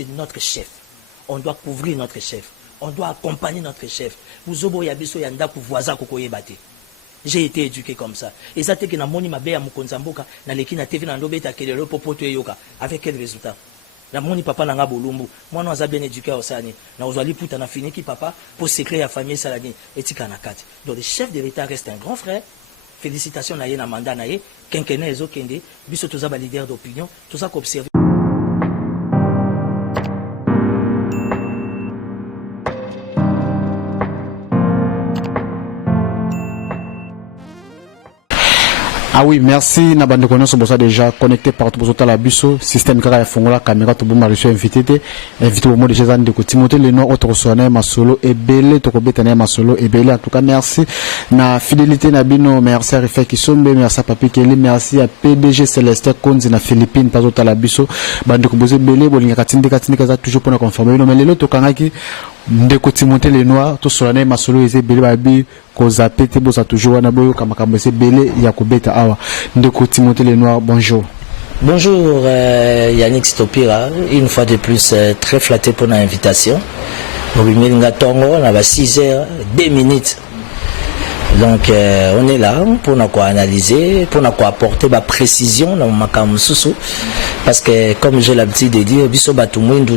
c'est notre chef. On doit couvrir notre chef. On doit accompagner notre chef. Vous obo yabiso yanda ku voisin kokoye bate. J'ai été éduqué comme ça. Et ça, c'est que na moni mabe ya mukonzamboka, na leki na TV na ndobeta kelelo popoto yoka. Avec quel résultat? Na moni papa nanga bolumbu. Moi, nous avons bien éduqué au Sani. Na ozali puta na fini ki papa, pour secret à famille salani, et tika na kati. Donc, le chef de l'État reste un grand frère. Félicitations na ye na mandat na ye. Kenkene ezo kende. Biso toza ba leader d'opinion. Tout ça qu'observe. Ah oui, merci. Nabande connaissance pour ça déjà connecté partout pour la biso système kara fongola caméra to boma reçu invité au mot de chez Anne de Timothée le nom autre sonné ma solo et belé to ko betane ma solo et belé en tout cas merci na fidélité na bino merci à Refek Kisombe merci à Papi Kelly merci à PDG Célestin Konzi na Philippines pas autre la biso bande ko boze belé bolinga katindi kaza toujours pour na confirmer non mais le to kangaki ndeko Timothée le noir to sonné ma solo et belé babi ko zapete boza toujours na boyo kama kama c'est belé ya ko beta awa ndeko Timothée le noir bonjour. Bonjour Yannick Stopira, une fois de plus très flatté pour l'invitation. On a 6 heures, 2 minutes. Donc on est là pour nous analyser, pour nous apporter ma précision dans ma camusou. Parce que comme j'ai l'habitude de dire,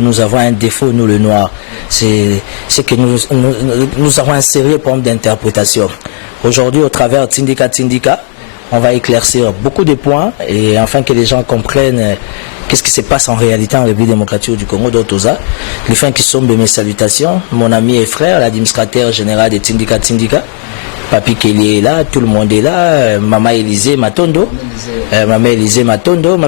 nous avons un défaut, nous le noir. C'est que nous avons un sérieux problème d'interprétation. Aujourd'hui, au travers Tindika, on va éclaircir beaucoup de points et afin que les gens comprennent qu'est-ce qui se passe en réalité en République démocratique du Congo d'Otoza. Les fins qui sont de mes salutations, mon ami et frère, l'administrateur général de Tindika, Papi Kelly est là, tout le monde est là, Maman Élisée Matondo, Maman Élisée Matondo,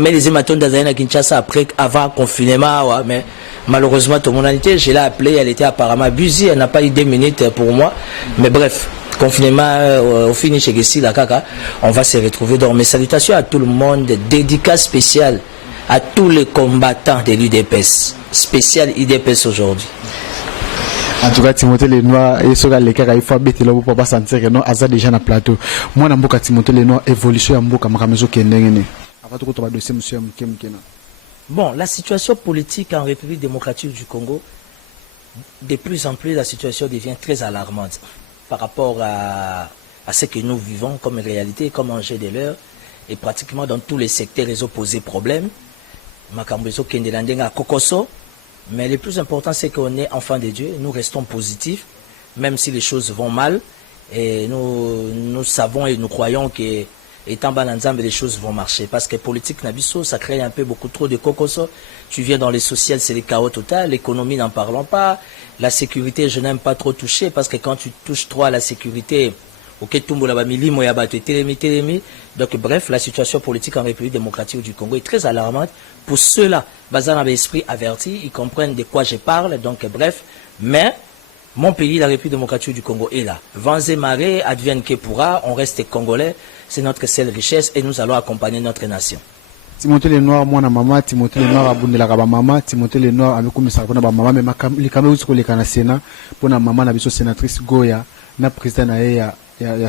Zayana Kinshasa après, avant confinement, ouais, mais malheureusement, tout le monde a été, je l'ai appelée, elle était apparemment busy, elle n'a pas eu 2 minutes pour moi, mais bref. Confinement au finish chez la Kaka, on va se retrouver dans mes salutations à tout le monde, dédicace spéciale à tous les combattants de l'UDPS, spécial UDPS aujourd'hui. En tout cas, Timothée Lenoir et sur les cas il faut bêter là pour pas sentir que non Azad déjà na plateau. Moi na mboka Timothée Lenoir évolution ya mboka makamezo kendengene. Avant tout va dossier monsieur Mkemkena. Bon, la situation politique en République démocratique du Congo, de plus en plus la situation devient très alarmante. Par rapport à ce que nous vivons comme réalité, comme enjeu de l'heure, et pratiquement dans tous les secteurs, ils ont posé problème. Mais le plus important, c'est qu'on est enfants de Dieu, nous restons positifs, même si les choses vont mal, et nous savons et nous croyons que étant bananzam, les choses vont marcher. Parce que politique Nabiso, ça crée un peu beaucoup trop de cocoso. Tu viens dans les sociales, c'est le chaos total. L'économie, n'en parlons pas. La sécurité, je n'aime pas trop toucher parce que quand tu touches trop à la sécurité, ok, donc bref, la situation politique en République démocratique du Congo est très alarmante. Pour ceux-là, Bazan avait esprit averti, ils comprennent de quoi je parle, donc bref. Mais mon pays, la République démocratique du Congo, est là. Vents et marées, advienne que pourra, on reste congolais, c'est notre seule richesse et nous allons accompagner notre nation. Timothée Lenoir, moi na maman, Timothée Lenoir abundela ka ba maman, Timothée Lenoir amekomisa ko na ba maman mais likame usko leka na Sénat pour na maman na biso sénatrice Goya na président na ya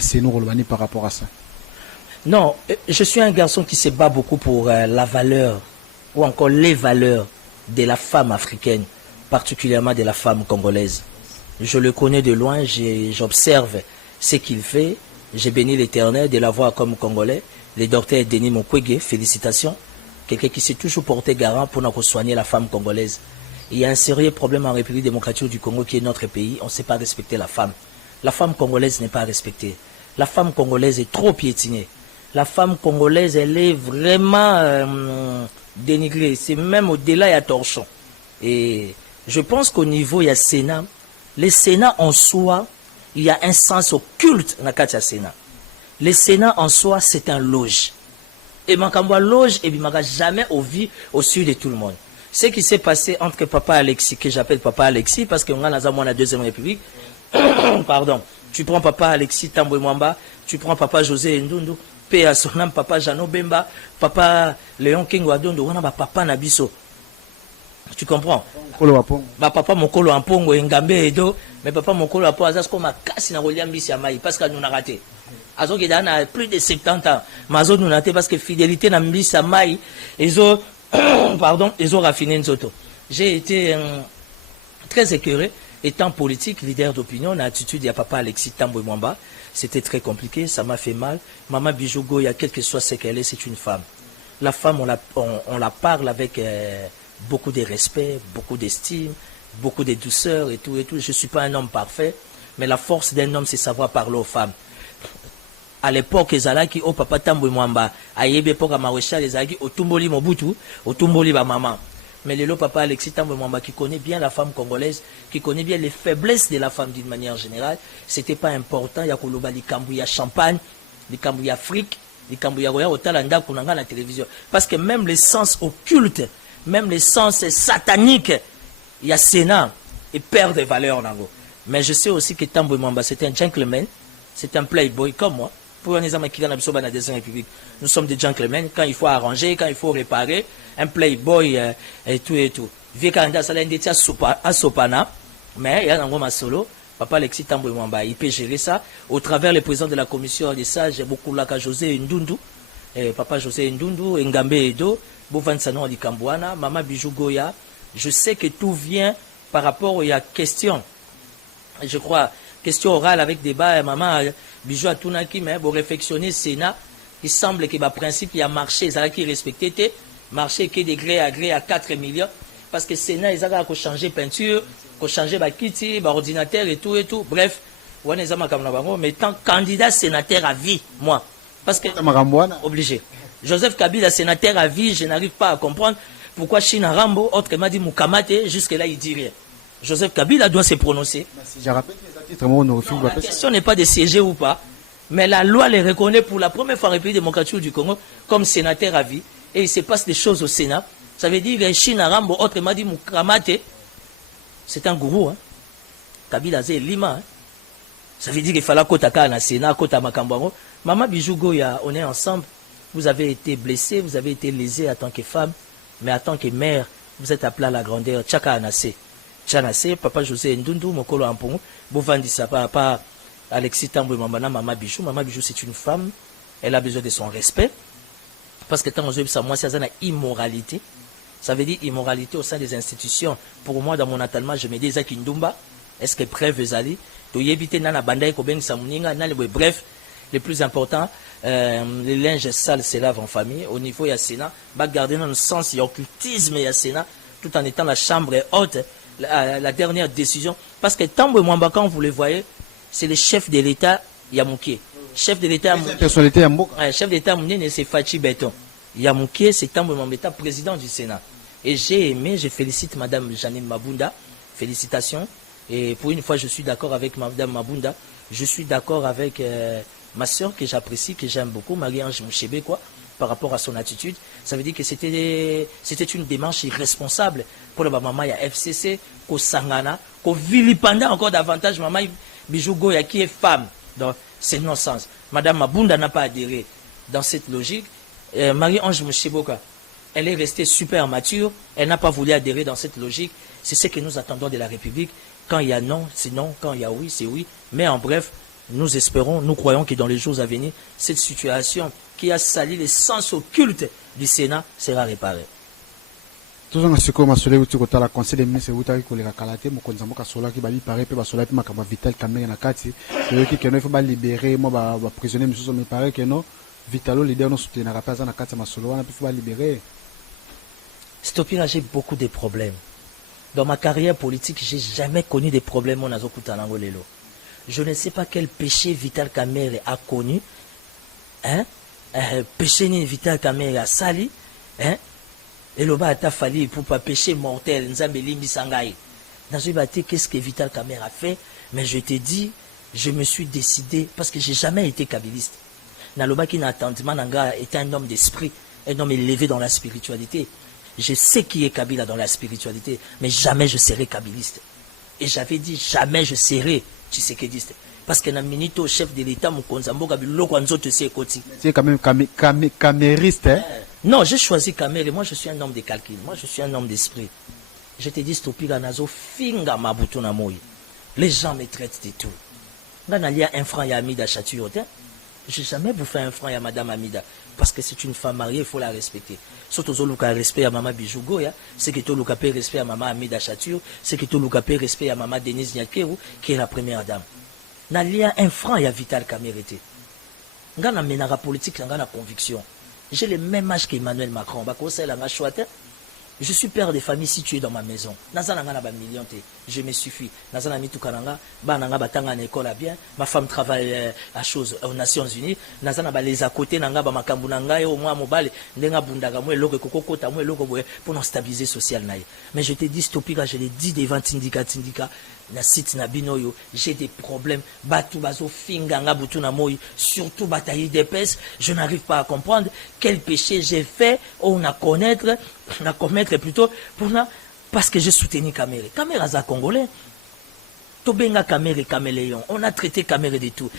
Sénat Rolbani par rapport à ça. Non, je suis un garçon qui se bat beaucoup pour la valeur ou encore les valeurs de la femme africaine, particulièrement de la femme congolaise. Je le connais de loin, j'observe ce qu'il fait. J'ai béni l'Éternel de l'avoir comme Congolais. Le docteur Denis Mukwege, félicitations. Quelqu'un qui s'est toujours porté garant pour nous soigner la femme congolaise. Il y a un sérieux problème en République démocratique du Congo qui est notre pays. On ne sait pas respecter la femme. La femme congolaise n'est pas respectée. La femme congolaise est trop piétinée. La femme congolaise, elle est vraiment dénigrée. C'est même au-delà, il y a torchon. Et je pense qu'au niveau, il y a Sénat. Les Sénats en soi, il y a un sens occulte dans le Sénat. Le Sénat en soi, c'est un loge. Et Makamboa loge, et Bimaka jamais au-dessus de tout le monde. Ce qui s'est passé entre Papa Alexis, que j'appelle Papa Alexis, parce qu'on a la Deuxième République, pardon, tu prends Papa Alexis Tamboué Mwamba, tu prends Papa José Ndundu, P à son âme, Papa Jano Bemba, Papa Léon King Wadondo, on a Papa Nabiso. Tu comprends? Papa Mokolo Ampongo Ngambe Edo, mais Papa Mokolo Ampongo Azaz comme casse na William Bissiamai, parce que nous a raté. Azo qui a plus de 70 ans, Mazo nous a raté parce que fidélité na Bissiamai, ils ont, pardon, ils ont raffiné Nzoto. j'ai été très écœuré. Étant politique, leader d'opinion, l'attitude, il y a papa Alexis Tambwe Mwamba. C'était très compliqué, ça m'a fait mal. Maman Bijou Goya, quel que soit ce qu'elle est, c'est une femme. La femme, on la parle avec beaucoup de respect, beaucoup d'estime, beaucoup de douceur et tout et tout. Je ne suis pas un homme parfait, mais la force d'un homme, c'est savoir parler aux femmes. À l'époque, ezalaki au papa Tambwe Mwamba, ayebe poka maréchal ezalaki otumboli Mobutu, otumboli ba maman. Mais le papa Alexis Tambwe Mwamba, qui connaît bien la femme congolaise, qui connaît bien les faiblesses de la femme d'une manière générale, c'était pas important. Il y a koloba likambouya champagne, likambouya Afrique, likambouya roya otalanda kunanga la télévision. Parce que même les sens occultes, même les sens sataniques, il y a Sénat et perd des valeurs nango. Mais je sais aussi que Tambwe Mwamba, c'est un gentleman, c'est un playboy comme moi. Nous sommes des gentlemen. Quand il faut arranger, quand il faut réparer, un playboy et tout et tout. Mais il y a un solo. Papa Alexis Tambwe Mwamba, il peut gérer ça. Au travers le président de la commission de ça, j'ai beaucoup là José Ndundu. Papa José Ndundu, Ngambe Edo, Bovan Sanon di Kambouana, Maman Bijou Goya. Je sais que tout vient par rapport à question. Je crois, question orale avec débat, maman Bijou Atunaki, mais pour réflexionner Sénat, il semble que le principe, il y a marché, ça qui respecté, marché qui est de gré à 4 millions, parce que Sénat, ils ont changé peinture, changer kiti, ordinateur et tout, bref, mais tant candidat sénateur à vie, moi, parce que, obligé. Joseph Kabila, sénateur à vie, je n'arrive pas à comprendre pourquoi China Rambo, autrement dit Moukamate, jusque-là, il dit rien. Joseph Kabila doit se prononcer. La question n'est pas de siéger ou pas, mais la loi les reconnaît pour la première fois en République démocratique du Congo comme sénateur à vie. Et il se passe des choses au Sénat. Ça veut dire que China Rambo, autrement dit Moukamate, c'est un gourou. Hein. Kabila Zé Lima. Hein. Ça veut dire qu'il fallait Kotaka na Sénat, Kota Makambouango. Maman Bijou Goya, on est ensemble. Vous avez été blessé, vous avez été lésé en tant que femme, mais en tant que mère, vous êtes appelé à la grandeur. Tchaka Anase. Tchanase, papa José Ndundu, Mokolo Ampongo, Bovandi sa papa Alexis Tambwe Mwamba, Maman Bijou. Maman Bijou, c'est une femme, elle a besoin de son respect. Parce que tant que moi, c'est une immoralité. Ça veut dire immoralité au sein des institutions. Pour moi, dans mon entraînement, je me dis Zaki Ndumba, est-ce que preuve Zali, bref, le plus important, les linges sales se lavent en famille. Au niveau, il y a Sénat, garder dans le sens, il y a occultisme, il y a Sénat, tout en étant la chambre haute. La dernière décision, parce que Tambwe Mwamba, quand vous le voyez, c'est le chef de l'État Yamouké. Chef de l'État chef d'État Mounine, c'est Fachi Beton. Yamouké, c'est Tambwe Mwamba, président du Sénat. Et j'ai aimé, je félicite Madame Janine Mabunda. Félicitations. Et pour une fois, je suis d'accord avec Madame Mabunda. Je suis d'accord avec ma soeur que j'apprécie, que j'aime beaucoup, Marie-Ange Mouchébé, quoi. Par rapport à son attitude, ça veut dire que c'était une démarche irresponsable pour la maman, il y a FCC, qu'au Sangana, qu'au vilipenda encore davantage, maman Bijou Goya qui est femme. Donc, c'est non-sens. Madame Mabunda n'a pas adhéré dans cette logique. Marie-Ange Moucheboka, elle est restée super mature, elle n'a pas voulu adhérer dans cette logique. C'est ce que nous attendons de la République. Quand il y a non, c'est non. Quand il y a oui, c'est oui. Mais en bref, nous espérons, nous croyons que dans les jours à venir, cette situation qui a sali les sens occultes du Sénat sera réparée. Tout ça, c'est comme Masolé ou Tikota, la conseil des ministres, vous avez collé la Kalate, mon konzamo Kasola qui va libérer, puis Basola, puis Makaba Vital, Kamé, Nakati, qui ne faut pas libérer, moi, prisonnier, monsieur, me paraît que non, Vitalo, l'idée, on soutient la place, Nakati, Masolo, on a pu pas libérer. Stopira, j'ai beaucoup de problèmes. Dans ma carrière politique, j'ai jamais connu des problèmes au Nazokutanango Lelo. Je ne sais pas quel péché Vital Kamere a connu, hein? Péché ni Vital Kamere a sali, hein? Et le bas a fallu pour pas péché mortel, Nzambeli Misangai. Dans ce bâti, qu'est-ce que Vital Kamere a fait? Mais je te dis, je me suis décidé, parce que j'ai jamais été kabiliste. Naloba qui n'a attendement était un homme d'esprit, un homme élevé dans la spiritualité. Je sais qui est Kabila dans la spiritualité, mais jamais je serai kabiliste. Et j'avais dit, jamais je serai tshisekidiste. Parce que dans minute chef de l'État, c'est quand même camériste, hein? Non, j'ai choisi Kamere. Moi, je suis un homme de calcul. Moi, je suis un homme d'esprit. Je te dis, Stopila Nazo, Finga Mabutu Namoy. Les gens me traitent de tout. Là, il y a un franc, il y a mis d'achatiote. j'ai jamais bouffé un franc à Madame Amida. Parce que c'est une femme mariée, il faut la respecter. Surtout le respect à Maman Bijougoya, c'est que tout le respect à Maman Amida Chatur, c'est que tout le respect à Maman Denise Nyakeru, qui est la première dame. Il y a un franc à Vital Kamérité. Nga na menara politique, nga na conviction. J'ai le même âge qu'Emmanuel Macron. Je suis père de famille situé dans ma maison. Je me suffis. Ma femme travaille à choses aux Nations Unies. Les à côté pour nous stabiliser social. Mais je te dis, Stopika, je l'ai dit devant Tindika. J'ai des problèmes. Surtout bataille d'épaisse. Je n'arrive pas à comprendre quel péché j'ai fait ou à commettre plutôt parce que j'ai soutenu Kamere. Kamere est congolais. Tobenga Kamere caméléon. On a traité Kamere de tout.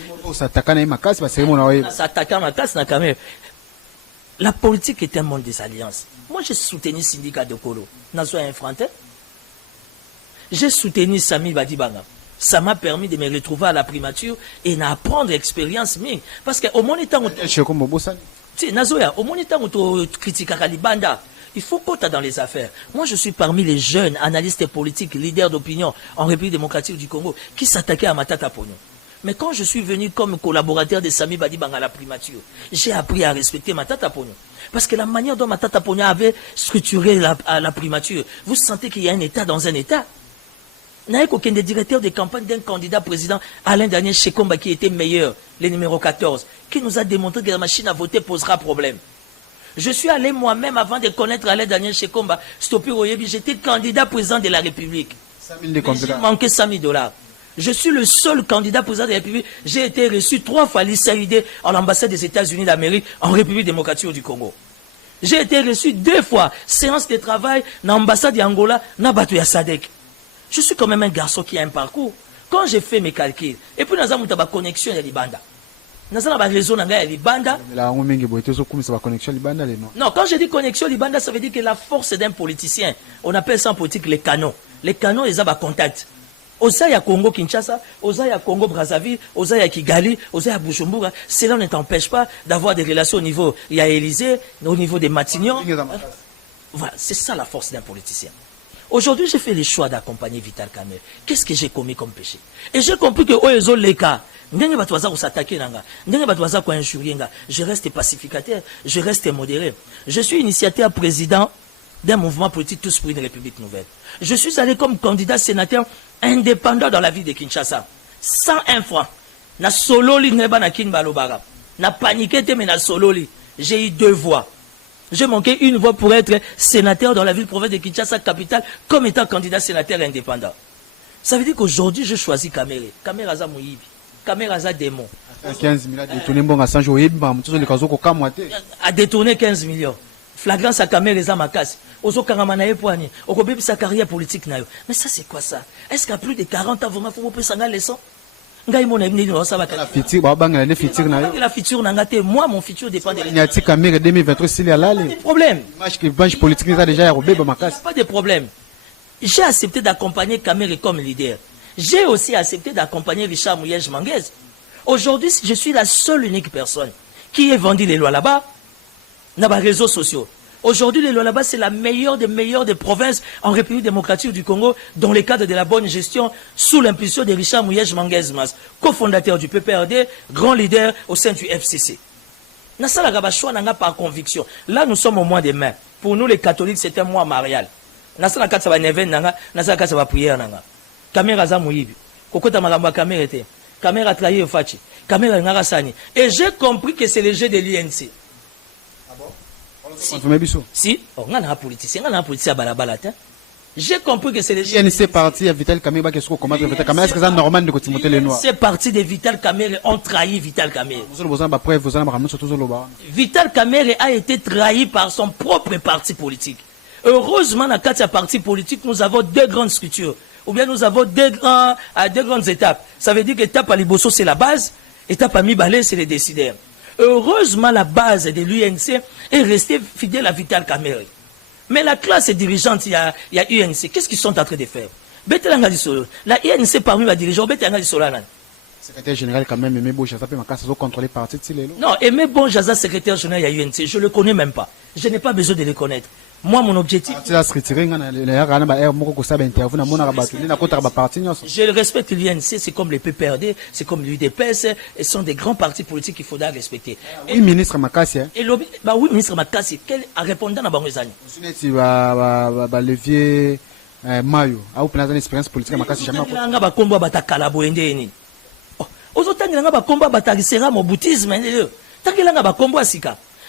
La politique est un monde des alliances. Moi, j'ai soutenu le syndicat de Kolo. Nazo infranté. J'ai soutenu Sami Badibanga. Ça m'a permis de me retrouver à la primature et d'apprendre l'expérience. Parce qu'au moment où tu critiques Kalibanda, il faut qu'on dans les affaires. Moi, je suis parmi les jeunes analystes politiques, leaders d'opinion en République démocratique du Congo qui s'attaquaient à Matata Pogno. Mais quand je suis venu comme collaborateur de Sami Badibanga à la primature, j'ai appris à respecter Matata Pogno. Parce que la manière dont Matata Pogno avait structuré la primature, vous sentez qu'il y a un État dans un État. Il n'y a aucun des directeurs de campagne d'un candidat président, Alain Daniel Shekomba, qui était meilleur, le numéro 14, qui nous a démontré que la machine à voter posera problème. Je suis allé moi-même, avant de connaître Alain Daniel Shekomba, Stopi Royebi, j'étais candidat président de la République. J'ai manqué $100,000. Je suis le seul candidat président de la République. J'ai été reçu 3 fois l'ICID en l'ambassade des États-Unis d'Amérique en République démocratique du Congo. J'ai été reçu 2 fois, séance de travail, dans l'ambassade d'Angola, dans Batu Sadek. Je suis quand même un garçon qui a un parcours. Quand j'ai fait mes calculs, et puis nous avons une connexion à Libanda. Nous avons un réseau à Libanda. Non, quand je dis connexion Libanda, ça veut dire que la force d'un politicien, on appelle ça en politique les canons. Les canons, ils ont un contact. Osaya Congo Kinshasa, Osaya Congo Brazzaville, Osaya Kigali, Osaya Bujumbura, cela ne t'empêche pas d'avoir des relations au niveau, il y a Élysée, au niveau des Matignon. Voilà, c'est ça la force d'un politicien. Aujourd'hui, j'ai fait le choix d'accompagner Vital Kamere. Qu'est-ce que j'ai commis comme péché? Et j'ai compris que Oezo Leka, je reste pacificateur, je reste modéré. Je suis initiateur président d'un mouvement politique Tous pour une République nouvelle. Je suis allé comme candidat sénateur indépendant dans la ville de Kinshasa. 101 francs. Na sololi neba na kinbalobara. Na paniqué mais na sololi. J'ai eu 2 voix. J'ai manqué une voix pour être sénateur dans la ville-province de Kinshasa, capitale, comme étant candidat sénateur indépendant. Ça veut dire qu'aujourd'hui, je choisis Kamere. Kamere Aza Mouyibi. Kamere Aza Démon. 15 millions a détourné 15 millions. Flagrance à Kamere Aza Makasi. Ozo Karamanaye Poani. Okobebi sa carrière politique. Mais ça, c'est quoi ça? Est-ce qu'à plus de 40 ans, vraiment, il faut que vous ayez leçon? La future, moi, mon futur dépend de l'État. Pas de problème. Pas de problème. J'ai accepté d'accompagner Kamere comme leader. J'ai aussi accepté d'accompagner Richard Mouyej Manguez. Aujourd'hui, je suis la seule unique personne qui ait vendu les lois là-bas dans les réseaux sociaux. Aujourd'hui, les lois là-bas, c'est la meilleure des provinces en République démocratique du Congo dans le cadre de la bonne gestion sous l'impulsion de Richard Mouyej Manguez Mas, cofondateur du PPRD, grand leader au sein du FCC. Nassala Gabachouan n'a pas conviction. Là, nous sommes au mois de mai. Pour nous, les catholiques, c'est un mois marial. Nassala Katsaba Neven Nanga, Nassala Katsaba prière Nanga. Kamera Zamouyibi. Kokota Maramba Kamera était. Kamera trahi au Fachi. Kamera Ngarasani. Et j'ai compris que c'est le jeu de l'INC. Si, on a un politicien à Balabala. J'ai compris que c'est les gens. C'est parti à Vital Kamere qui sont combattre Vital Kamere. Est-ce que c'est normal de continuer les noirs? C'est parti de Vital Kamere ont trahi Vital Kamere. Vital Kamere a été trahi par son propre parti politique. Heureusement, dans quatre partis politiques, nous avons 2 grandes structures. Ou bien nous avons 2 grandes étapes. Ça veut dire que l'étape à Liboso, c'est la base. L'étape à Mibale, c'est les décideurs. Heureusement, la base de l'UNC est restée fidèle à Vital Kamere. Mais la classe dirigeante, il y a UNC. Qu'est-ce qu'ils sont en train de faire? La UNC parmi les dirigeants, Secrétaire général quand même, Aimé Bonjaza, peut contrôler parti de Non, Aimé Bonjaza, secrétaire général à UNC, je ne le connais même pas. Je n'ai pas besoin de le connaître. Moi, mon objectif... Je respecte l'UNC, c'est comme les PPRD, c'est comme l'UDPS, ils sont des grands partis politiques qu'il faudra respecter. Oui, ministre Makassi. Et oui, ministre Makassi, quel a répondu à Bangozani? Levier Mayo, a eu une expérience politique Makassi jamais.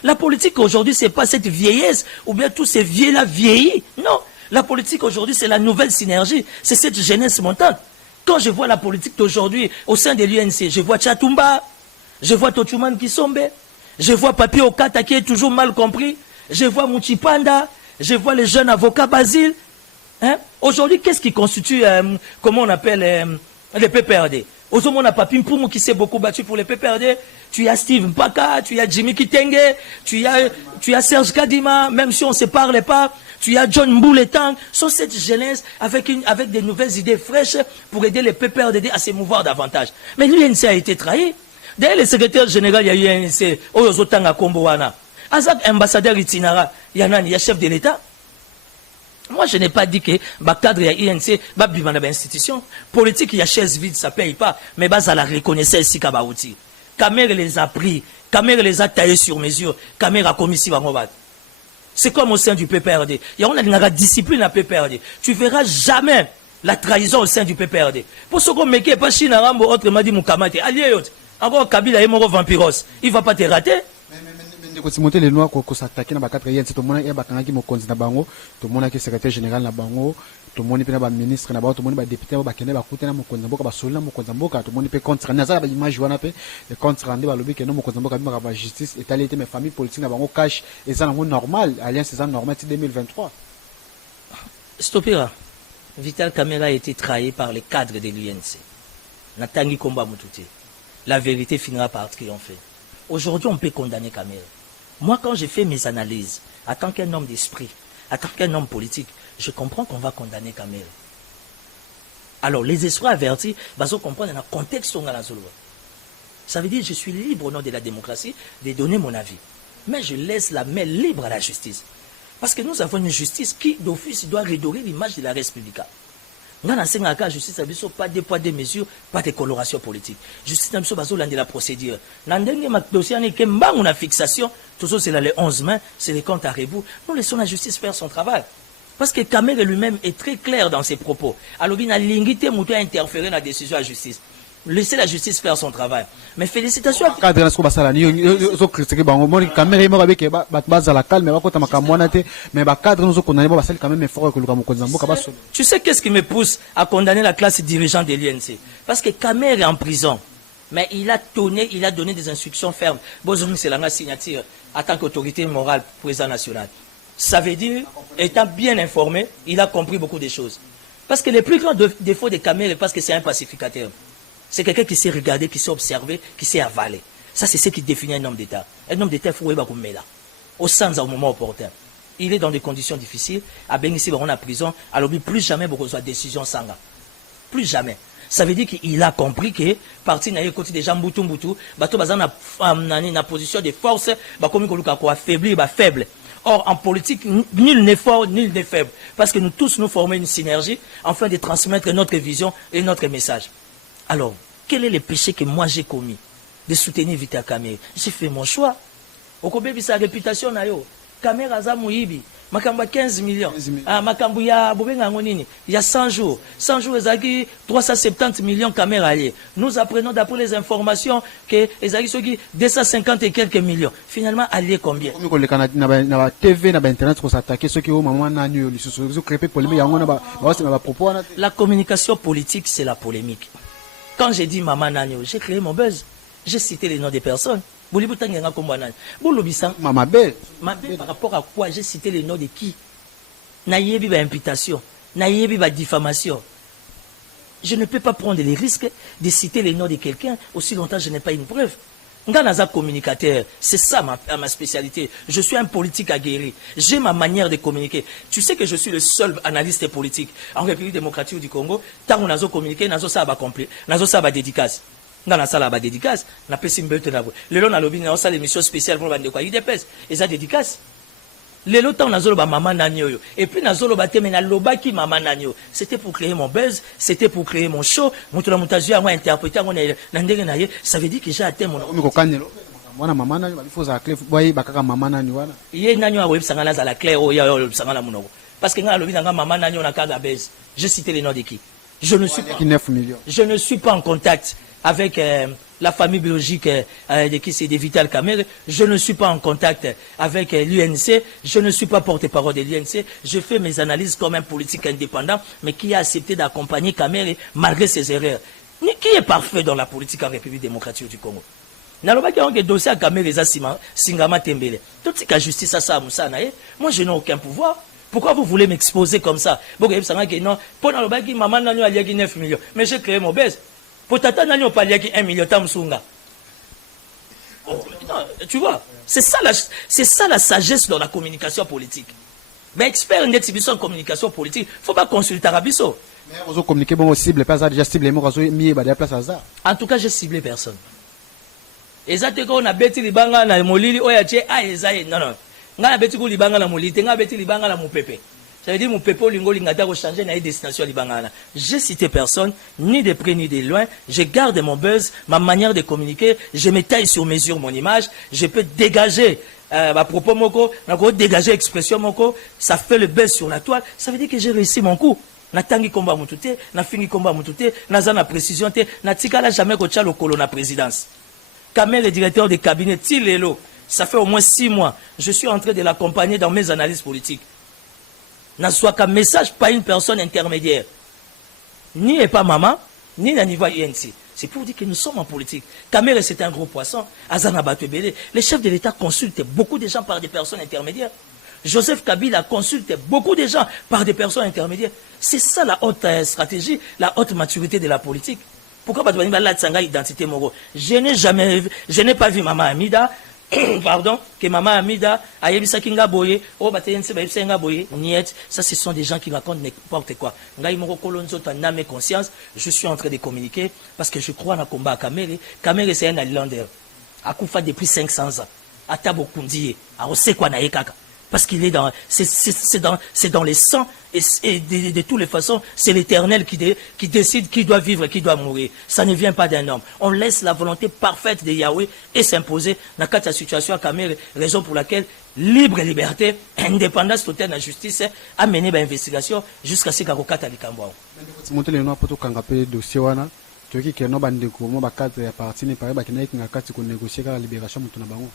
La politique aujourd'hui, c'est pas cette vieillesse ou bien tous ces vieux-là vieillis. Non, la politique aujourd'hui, c'est la nouvelle synergie. C'est cette jeunesse montante. Quand je vois la politique d'aujourd'hui au sein de l'UNC, je vois Tchatumba, je vois Tochuman Kisombe, je vois Papi Okata qui est toujours mal compris, je vois Mouchipanda, je vois les jeunes avocats Basile. Hein? Aujourd'hui, qu'est-ce qui constitue, comment on appelle les PPRD? Aujourd'hui, on a Papi Mpumu qui s'est beaucoup battu pour les PPRD. Tu as Steve Mpaka, tu as Jimmy Kitenge, tu as Serge Kadima, même si on ne se parle pas. Tu as John Mbouletang. Sont cette jeunesse avec des nouvelles idées fraîches pour aider les PPRD à se mouvoir davantage. Mais l'UNC a été trahi. D'ailleurs, le secrétaire général, il y a l'UNC, Oyozotanga Kombowana. Azak, ambassadeur Itinara, il y a chef de l'État. Moi, je n'ai pas dit que le cadre de l'INC va vivre dans l'institution. Politique, il y a chaise vide, ça ne paye pas. Mais ça la reconnaissance ici, Kabaouti. Kamer les a pris. Kamer les a taillés sur mesure. Kamer a commis si c'est comme au sein du PPRD. Il y a une discipline à PPRD. Tu ne verras jamais la trahison au sein du PPRD. Pour ce qu'on me dit, pas Chine, Rambo, autre m'a dit Moukamate. Allié, encore Kabila et Moro Vampiros. Il ne va pas te rater. Timothée les noirs qui s'attaquent dans la 4e, tout le monde est bakangaki mo konzi na bango, tout le monde est secrétaire général na bango, tout le monde est ba ministre na bango, tout le monde est député ba kende ba kutena mo konzi mboka ba solina mo konzi mboka, tout le monde est contre na za ba image wana pe, et contre ande ba lobi ke no mo konzi mboka ba justice étalité mes familles politiques na bango cash et ça normal, alliance c'est normal 2023. Stopira. Vital Kamerhe a été trahi par les cadres de l'UNC. Natangi Komba Moutouté. La vérité finira par triompher. Aujourd'hui, on peut condamner Kamerhe. Moi, quand j'ai fait mes analyses, en tant qu'un homme d'esprit, en tant qu'un homme politique, je comprends qu'on va condamner Kamerhe. Alors, les esprits avertis, ils vont comprendre dans le contexte où on a la Zoloa. Ça veut dire que je suis libre au nom de la démocratie de donner mon avis. Mais je laisse la main libre à la justice. Parce que nous avons une justice qui, d'office, doit redorer l'image de la République. Nous avons la justice, pas de poids, de mesures, pas de coloration politique. Justice, nous avons la procédure. Nous avons une fixation, toujours c'est le 11 mai, c'est les comptes à rebours. Nous laissons la justice faire son travail. Parce que Kamerhe lui-même est très clair dans ses propos. Alors, il a l'invité à interférer dans la décision de la justice. Laissez la justice faire son travail. Mais félicitations à Tu sais qu'est-ce qui me pousse à condamner la classe dirigeante de l'INC? Parce que Kamerhe est en prison. Mais il a donné des instructions fermes. Bozumi, c'est la signature en tant qu'autorité morale président national. Ça veut dire, étant bien informé, il a compris beaucoup de choses. Parce que le plus grand défaut de Kamerhe, parce que c'est un pacificateur. C'est quelqu'un qui sait regarder, qui sait observer, qui sait avaler. Ça, c'est ce qui définit un homme d'État. Un homme d'État, il faut comme là. Au sens, au moment opportun. Il est dans des conditions difficiles. À Bengissi, on a prison. Alors, plus jamais, beaucoup de décision sans gars. Plus jamais. Ça veut dire qu'il a compris que, parti n'a côté des gens Mboutou, bateau bazan na position de force, comme il affaibli, faible. Or, en politique, nul n'est fort, nul n'est faible. Parce que nous tous, nous formons une synergie afin de transmettre notre vision et notre message. Alors, quel est le péché que moi j'ai commis de soutenir Vital Kamerhe? J'ai fait mon choix. Au Kobe, sa réputation, Kamerhe Aza Mouibi, Makamba 15 millions. Makambu ya Bobenga Ngonini, il y a 100 jours. 100 jours, ils 370 millions Kamerhe alliés. Nous apprenons d'après les informations que les 250 et quelques millions. Finalement, alliés combien? La communication politique, c'est la polémique. Quand j'ai dit Maman Nanyo, j'ai créé mon buzz. J'ai cité les noms des personnes. Maman B. Par rapport à quoi j'ai cité les noms de qui? Naïebi ba imputation, naïebi ba diffamation. Je ne peux pas prendre les risques de citer les noms de quelqu'un aussi longtemps que je n'ai pas une preuve. Nganaza communicateur, c'est ça ma spécialité. Je suis un politique aguerri. J'ai ma manière de communiquer. Tu sais que je suis le seul analyste politique en République démocratique du Congo. Tant qu'on a communiqué, nazo ça va complet, nazo ça va dédicace. Dans la salle à dédicace, na pesi mbelte na bo. Lelo na lobi na salle émission spéciale pour bande quoi UDPS. Et ça dédicace. Lelo temps na zolo ba maman nani yo. Et puis na zolo ba teme na loba ki maman nani yo. C'était pour créer mon buzz, c'était pour créer mon show. Mutu la mutazu à moi interpréter na ndenge na ye, ça veut dire que j'ai atteint mon wana maman nani il faut ça clé boy bakaka maman nani wana. Ye nani wa web sangana za la claire o ya sangana munoko. Parce que nga lobi na maman nani na kaga buzz. Je cite les noms de qui. Je ne suis pas en contact avec la famille biologique de qui c'est de Vital Kamerhe. Je ne suis pas en contact avec l'UNC. Je ne suis pas porte-parole de l'UNC. Je fais mes analyses comme un politique indépendant, mais qui a accepté d'accompagner Kamerhe malgré ses erreurs. Mais qui est parfait dans la politique en République démocratique du Congo? Naloba qui a un dossier à Kamerhe Singama Tembele. Tout ce qui justice à ça, moi je n'ai aucun pouvoir. Pourquoi vous voulez m'exposer comme ça? Bon, non, pour le maman n'a pas 9 millions. Mais j'ai créé mon baisse. Pour tata n'a pas 1 million. Tu vois, c'est ça la sagesse dans la communication politique. Mais expert en exhibition de communication politique, il ne faut pas consulter Arabiso. Mais vous communiquez bon cible, pas ça déjà ciblé, moi mis à place à ça. En tout cas, j'ai ciblé personne. Et ça, on a bêti les bangas, on a molili, on a dit, ah, non. Nga beti ko libanga la molite, nga beti libanga la mopepe. Ça veut dire mon pepe lingo lingata ko changer na destination libanga na. J'ai cité personne, ni de près ni de loin. Je garde mon buzz, ma manière de communiquer. Je me taille sur mesure mon image. Je peux dégager ma propos moko, na ko dégager expression moko. Ça fait le buzz sur la toile. Ça veut dire que j'ai réussi mon coup. Na tangi komba mutute, na fini komba mutute, na zana précision te, na tikala jamais ko tcha lokolo na présidence. Kamerhe le directeur de cabinet Tilelo. Ça fait au moins 6 mois. Je suis en train de l'accompagner dans mes analyses politiques. N'a soit qu'un message, pas une personne intermédiaire. Ni et pas maman, ni na niveau INC. C'est pour dire que nous sommes en politique. Kamerhe, c'est un gros poisson. Azana Batebele. Les chefs de l'État consultent beaucoup de gens par des personnes intermédiaires. Joseph Kabila consulte beaucoup de gens par des personnes intermédiaires. C'est ça la haute stratégie, la haute maturité de la politique. Pourquoi Batouani la Tsanga identité Moro? Je n'ai pas vu Maman Amida. Pardon, que Maman Amida a yebisa kinga boye, oh batense ba yebisa nga boye, niet, ça ce sont des gens qui racontent n'importe quoi. Ngai moko kolonzo ta name conscience, je suis en train de communiquer parce que je crois na combat à Kamerhe. Kamerhe c'est un Highlander. Akufa depuis 500 ans. Atabo Kundiye, a ose kwa na yekaka. Parce qu'il est dans, c'est dans les sangs et de toutes les façons, c'est l'Éternel qui décide qui doit vivre et qui doit mourir. Ça ne vient pas d'un homme. On laisse la volonté parfaite de Yahweh et s'imposer dans la situation à Kamerhe, raison pour laquelle libre liberté, indépendance totale de la justice a mené l'investigation jusqu'à ce qu'on ait un Likambouao. Monter les noirs pour tout kangape dossier wana, tu vois qu'il y a un bandeko, moi bakate ya parti ne paraît qu'il y a un qui négocier la libération de Tunabango.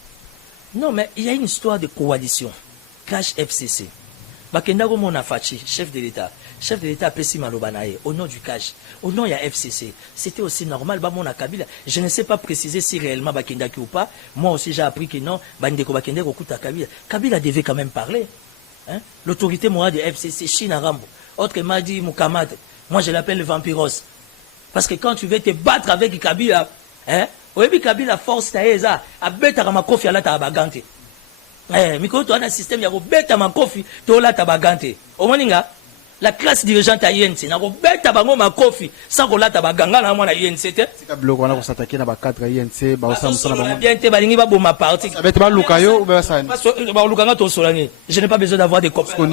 Non, mais il y a une histoire de coalition. Cash FCC. Bakendako Mona Fachi, chef de l'État. Chef de l'État Pessi Malobanae, au nom du Cash. Au nom, il y a FCC. C'était aussi normal, Mona Kabila. Je ne sais pas préciser si réellement Bakendaki ou pas. Moi aussi, j'ai appris que non, Bandeko Bakendeko Kuta Kabila. Kabila devait quand même parler. Hein? L'autorité morale de FCC, Chine Rambo. Autre m'a dit Moukamad. Moi, je l'appelle le vampiros. Parce que quand tu veux te battre avec Kabila, hein? Oui, Kabila force taeza, a bête à Ramakofi à la tabagante. Miko to un système ya beta makofi to la tabagante. Omoninga la classe dirigeante à INC na beta bango makofi sans ko la tabaganga na mwana INC te. C'est ka bloc wana ko s'attaquer na ba 4 INC ba osa musala bango. Bien te balingi ba boma parti. Ça va être ba lukayo ou ba sani. Ba lukanga to solani. Je n'ai pas besoin d'avoir des copains.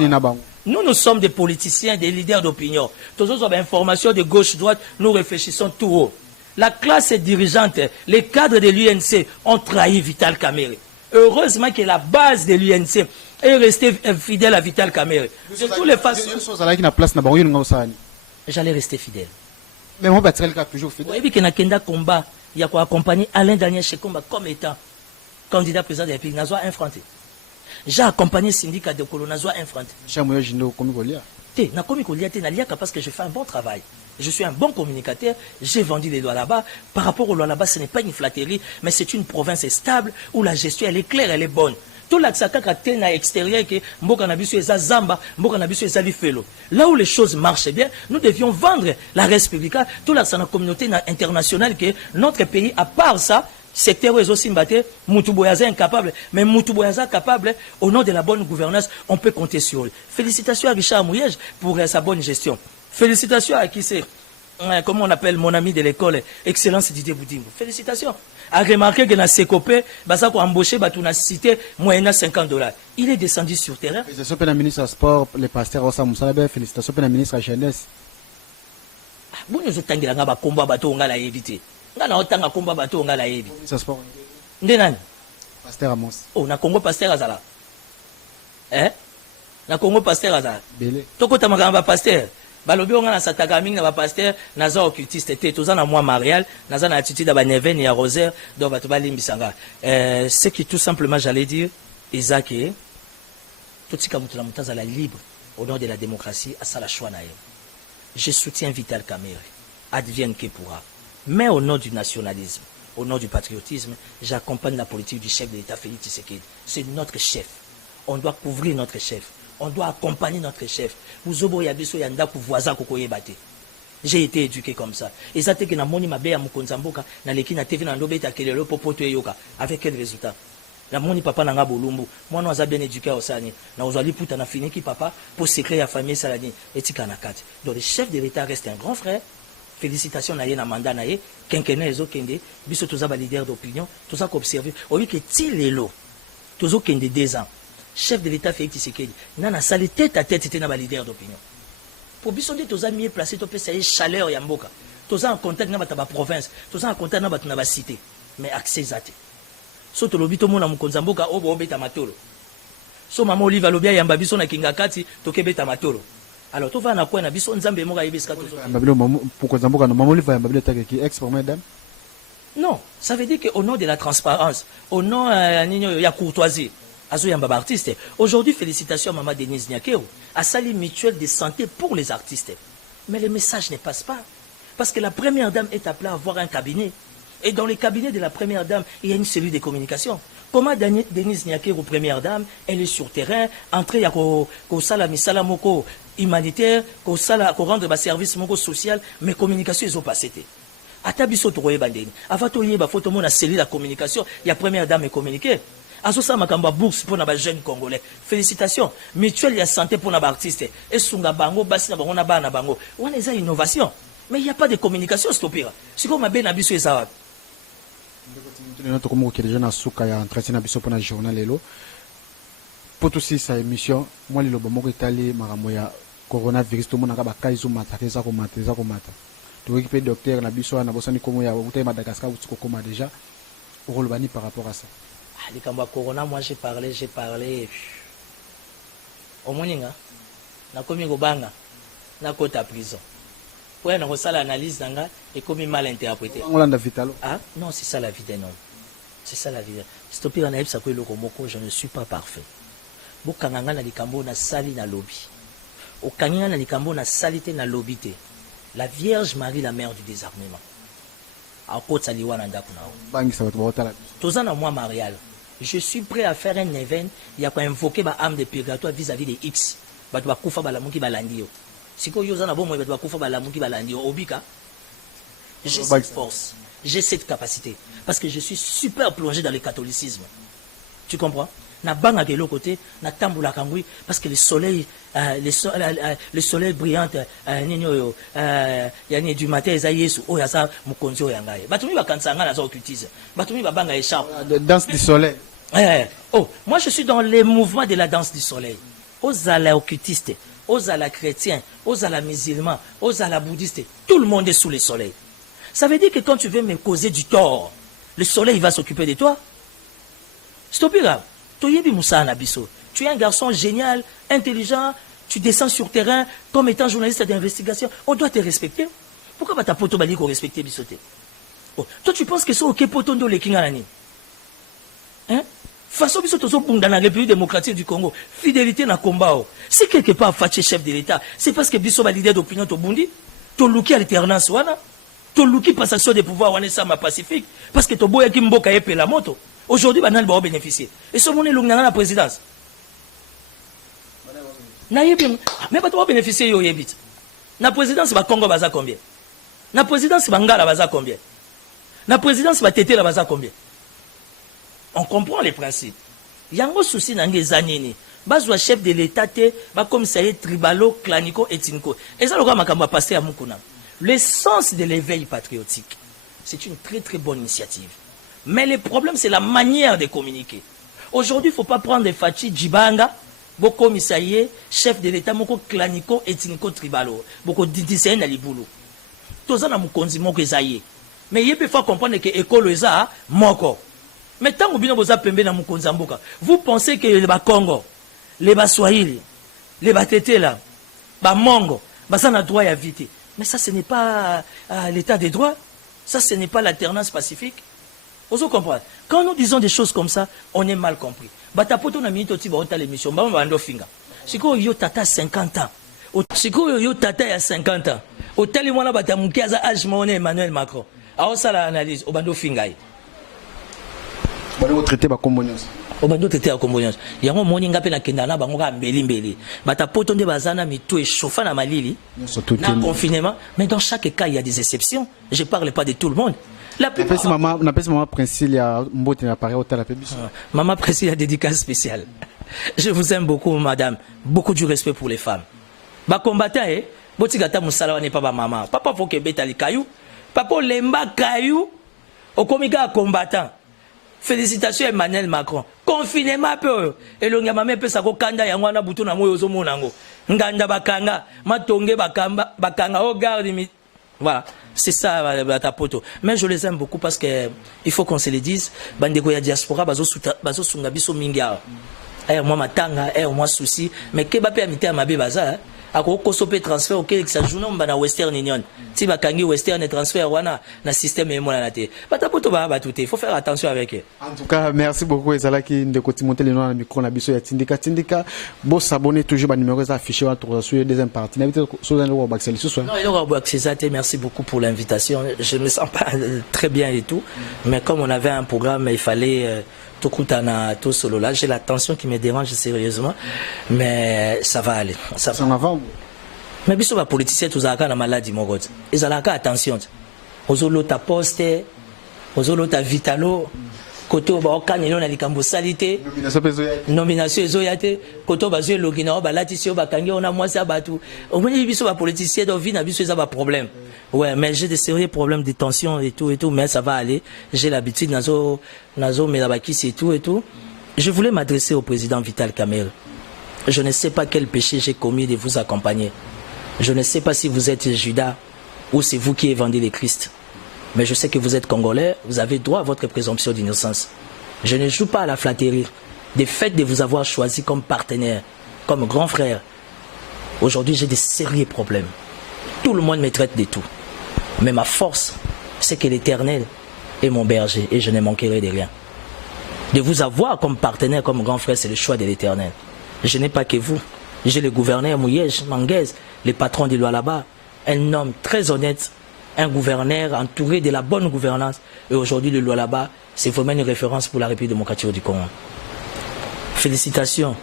Nous sommes des politiciens, des leaders d'opinion. Tous autres ont informations de gauche droite, nous réfléchissons tout haut. La classe dirigeante, les cadres de l'UNC ont trahi Vital Kamerhe. Heureusement que la base de l'UNC est restée fidèle à Vital Kamerhe. De toutes les façons. J'allais rester fidèle. Mais moi, je suis toujours fidèle. Oui, mais il y a un combat. Il y a accompagné Alain Daniel Chekomba comme étant candidat président de la République. Nazoa infranté. J'ai accompagné le syndicat de Kolo Nazoa infranté. Parce que je fais un bon travail. Je suis un bon communicateur, j'ai vendu les lois là-bas. Par rapport aux lois là-bas, ce n'est pas une flatterie, mais c'est une province stable où la gestion elle est claire, elle est bonne. Tout l'extérieur là où les choses marchent bien, nous devions vendre la res publica, toute la communauté internationale que notre pays, à part ça, secteur réseau Simbaté, Moutouboyaza incapable, mais Moutouboyaza capable, au nom de la bonne gouvernance, on peut compter sur lui. Félicitations à Richard Mouyej pour sa bonne gestion. Félicitations à qui c'est comment on appelle mon ami de l'école, Excellence Didier Boudimbo. Félicitations. A remarqué que dans ses copains, ça a embauché, on a cité moyennant $50. Il est descendu sur terrain. Félicitations pour le ministre du Sport, le pasteur Ossa Moussalabe. Félicitations pour le ministre de la Jeunesse. Bon, nous avons un combat bateau, on a évité. Nous avons un combat bateau, on a évité. Ministre du Sport. Ndenan. Pasteur Amos. Oh, na Congo pasteur Azala. Na Congo pasteur Azala. Belé. Toko tamakamba pasteur. Balobi on a sataka mingi na pasteur naza occultiste te toza na moi marial naza na attitude ba neven ya rosaire do bato balimbisanga. Ce qui tout simplement j'allais dire Isaac tout tika mutu na mutaza la libre au nom de la démocratie à sala choix na ye. Je soutiens Vital Kamerhe, advienne que pourra. Mais au nom du nationalisme, au nom du patriotisme, j'accompagne la politique du chef de l'État Félix Tshisekedi. C'est notre chef. On doit couvrir notre chef. On doit accompagner notre chef. J'ai été éduqué comme ça. Et ça, c'est que avec quel résultat? La moni papa n'a pas bolumbu. Moi, nous avons bien éduqué au Sani. Nous avons dit na fini qui papa pour secret la famille saladi et tikanakati. Donc le chef de l'État reste un grand frère. Félicitations na na mandat na quinquennat ezo kende. Biso tous les leaders d'opinion, tous ça qu'observer. Au lieu que tilelo, tous kende 2 ans. Chef de l'État Félix Tshisekedi, nana sali tête à tête c'était na leader d'opinion. Pour biso de tous mieux placé to pesa chaleur ya mboka. Tous en contact na ba province, tous en contact na ba cité. Mais accès zate. So to lobi to mona mukonza mboka obo obeta matolo. So mama Olive alobia yamba biso na kingakati to kebeta matolo. Alors to va na kwa na biso nzambe moka yebeska to. Mbabilo mukonza mboka no mama Olive mbabilo take ki ex pour madame. Non, ça veut dire qu'au nom de la transparence, au nom de la courtoisie, artiste. Aujourd'hui, félicitations à Maman Denise Nyakero, à Sali Mutuelle de santé pour les artistes. Mais le message ne passe pas. Parce que la première dame est appelée à avoir un cabinet. Et dans le cabinet de la première dame, il y a une cellule de communication. Comment Denise Nyakero, première dame, elle est sur terrain, entrée à Kosala Misala Moko humanitaire, Kosala rendre ma service moko social, mais communication, ils ont passé. Atabiso Toroye Bandeni. Avant de y avoir une cellule de communication, il y a première dame et communiquer. Azosa makamba bourse pour les jeunes congolais. Félicitations. Mutuelle de santé pour les artistes. Et sunga bango basi na bango na bana bango. On est à innovation. Mais il n'y a pas de communication stopira. C'est comme ben abiso ezawa. Notre comme que les jeunes a souka ya entretien abiso pour la journal lelo. Pour tout ça émission, moi le bomoko itali makambo ya coronavirus tout monde ngaba kaizo matakeza ko mateza ko mata. Tu récupères docteur na biso na bosani komo ya utay Madagascar utsiko koma déjà. Orolbani par rapport à ça. Les Kamba Corona, moi j'ai parlé. Au Moninga, na komi gobanga, na kota prison. Ouais, on a l'analyse d'anga et comme mal interprété. On l'a vitalo. Ah, non, c'est ça la vie d'un homme. C'est ça la vie. Stopper en aïe, ça peut le komoko, je ne suis pas parfait. Bokanganga na likambo na sali na lobby. Okanganga na likambo na salité na lobité. La Vierge Marie, la mère du désarmement. À côté de Liwana Ndakunao. Bangi ça va te voir là. Tous en moi marial. Je suis prêt à faire un événement. Il y a quoi invoquer ma âme de purgatoire vis-à-vis des X. Bah tu vas koufa balamuki balandio. Si quoi yo zana bon moi tu vas koufa balamuki balandio. Obika. J'ai cette force. J'ai cette capacité. Parce que je suis super plongé dans le catholicisme. Tu comprends? Na banga de l'autre côté, na tamboula kangui, parce que le soleil brillante, yani du matin, Yesu, oh yasa mukonzi oyangaye. Batumi ba kansanga na zo occultisme. Batumi ba banga échappe. Danse du soleil. Oh, moi je suis dans les mouvements de la danse du soleil. Aux ala occultistes, aux ala chrétiens, aux ala musulmans, aux ala bouddhistes, tout le monde est sous le soleil. Ça veut dire que quand tu veux me causer du tort, le soleil va s'occuper de toi. Stopira. Tu es un garçon génial, intelligent, tu descends sur terrain comme étant journaliste d'investigation. On doit te respecter. Pourquoi ta poto bali qu'on respecte bisoté? Oh, toi tu penses que c'est ok poto ndo le kinganani? Hein? Façon bisoto so dans la République démocratique du Congo, fidélité na combat. Si quelque part fâché chef de l'État, c'est parce que biso ba leader d'opinion to bundi, to luki alternance wana, to luki passation des pouvoirs wana sama pacifique, parce que to boya ki mboka yepe la moto. Aujourd'hui, on va bénéficier. Et ce monde est la présidence. Mais pas toi bénéficier yo yebit. La présidence va Congo baza combien? La présidence va Ngala baza combien? La présidence va Tété la baza combien? On comprend les principes. Yango souci nange zanini. Bazwa chef de l'État te ba comme ça tribalo, clanico, ethniko. Et ça le makambo passer à Mukuna. L'essence de l'éveil patriotique, c'est une très très bonne initiative. Mais le problème, c'est la manière de communiquer. Aujourd'hui, il ne faut pas prendre des Fachi Djibanga, Boko Misaye, chef de l'État, Moko Klanico, Ethniko Tribalo, Boko Didiseyen Naliboulou. Tout ça, c'est Moko Ezaye. Mais il faut comprendre que l'école est Moko. Mais tant que vous avez vous pensez que les Congo, les Swahili, les Batete là, les Mongo, ça n'a droit à vite. Mais ça, ce n'est pas l'état des droits. Ça, ce n'est pas l'alternance pacifique. Vous comprenez? Quand nous disons des choses comme ça, on est mal compris. Batapoto na minute oti ba l'émission, ba bando finga. Siko yo tata 50 ans. Siko yo tata ya 50 ans. Otali mwana batamuki aza âge mone Emmanuel Macron. Aho sala analyse o bando finga yi. Bando traiter ba comboniance. O bando traiter ba comboniance. Yango moni ngape na kenda na bango ka mbeli mbeli. Batapoto nde bazana mitu e chauffa na malili. Na confinement, mais dans chaque cas il y a des exceptions. Je parle pas de tout le monde. Maman Princille a Maman Princille a dédicace spéciale. Je vous aime beaucoup, madame. Beaucoup du respect pour les femmes. Ba combattant, botigata musala n'est pas maman. Papa faut que betali kayou. Papa lemba kayou. Au comica combattant. Félicitations Emmanuel Macron. Confinement peu. Et le ngamame peut sa kanda ya ngwana butu na moyo zo monango. Nganda bakanga, matonge bakanga au garde mi. Voilà, c'est ça ta poto. Mais je les aime beaucoup parce que il faut qu'on se le dise. Bandeko ya diaspora bazo sunga biso mingia. Moi matanga, moi souci, mais ke ba pe amité à mabe baza. Ako kosope transfert auquel ça joue non bana Western Union. Si ba kangi Western transfert wana na système emo na té. Ba ta poto ba tout, il faut faire attention avec eux. En tout cas, merci beaucoup Ezalaki ndeko Timothée le nom na micro na biso ya Tindika. Bo s'abonner toujours ba numéro affiché sur la deuxième partie. N'habitez sur le web accès ce soir. Non, il aura accès merci beaucoup pour l'invitation. Je me sens pas très bien et tout, mais comme on avait un programme, il fallait tout solo là, j'ai la tension qui me dérange sérieusement, mais ça va aller. Ça va. Mais biso ba politicien tous aka na maladie mogod. Ils ont attention. Ozolo ta poste, ozolo ta vitalo, koto ba okanelo na likambo salité. Nomination ezoyate, koto ba zo logina ba latisio ba kangi ona mwasi abatu. Omoni biso ba politicien do vi na biso eza ba problème. Ouais, mais j'ai des sérieux problèmes de tension et tout, mais ça va aller. J'ai l'habitude, nazo, melabakis et tout. Je voulais m'adresser au président Vital Kamerhe. Je ne sais pas quel péché j'ai commis de vous accompagner. Je ne sais pas si vous êtes Judas ou c'est vous qui avez vendu le Christ. Mais je sais que vous êtes Congolais, vous avez droit à votre présomption d'innocence. Je ne joue pas à la flatterie. Du fait de vous avoir choisi comme partenaire, comme grand frère, aujourd'hui j'ai des sérieux problèmes. Tout le monde me traite de tout. Mais ma force, c'est que l'Éternel est mon berger et je ne manquerai de rien. De vous avoir comme partenaire, comme grand frère, c'est le choix de l'Éternel. Je n'ai pas que vous. J'ai le gouverneur Mouyej, Manguez, le patron de Lualaba, un homme très honnête, un gouverneur entouré de la bonne gouvernance. Et aujourd'hui, le Lualaba, c'est vraiment une référence pour la République démocratique du Congo. Félicitations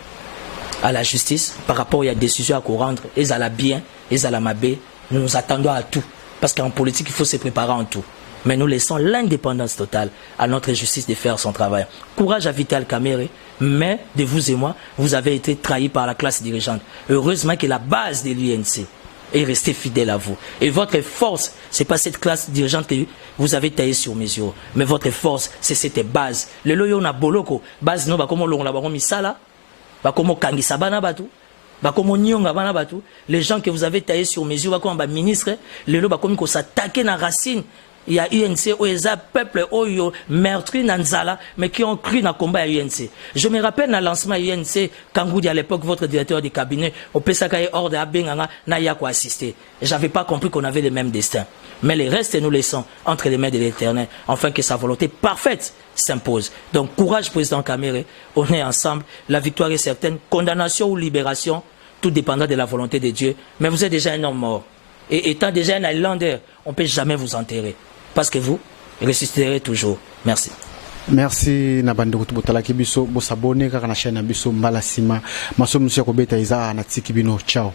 à la justice par rapport à la décision à rendre. Ils allaient bien, ils allaient mabé. Nous nous attendons à tout. Parce qu'en politique, il faut se préparer en tout. Mais nous laissons l'indépendance totale à notre justice de faire son travail. Courage à Vital Kamerhe, mais de vous et moi, vous avez été trahis par la classe dirigeante. Heureusement que la base de l'UNC est restée fidèle à vous. Et votre force, ce n'est pas cette classe dirigeante que vous avez taillée sur mesure. Mais votre force, c'est cette base. Le loyo na boloko, base no ba komo longa ba komi sala, ba komo kangi sabana batu. Les gens que vous avez taillés sur mesure, comme ministre, les gens qui s'attaquent à la racine, il y a UNC, OESA, peuple, Oyo, meurtri, Nanzala, mais qui ont cru dans le combat à UNC. Je me rappelle dans le lancement à UNC, quand vous dites à l'époque, votre directeur du cabinet, au PSAKA hors de Abenganga, n'a y a quoi assister. Je n'avais pas compris qu'on avait le même destin. Mais le reste, nous laissons entre les mains de l'Éternel, afin que sa volonté parfaite s'impose. Donc, courage, président Kamerhe, on est ensemble, la victoire est certaine, condamnation ou libération, tout dépendra de la volonté de Dieu. Mais vous êtes déjà un homme mort. Et étant déjà un Highlander, on ne peut jamais vous enterrer. Parce que vous ressusciterez toujours. Merci. Merci Nabando Kutubotalaki biso, bo s'abonner car na chaîne biso mbala sima. Maso monsieur Kobeta Iza na tiki bino. Ciao.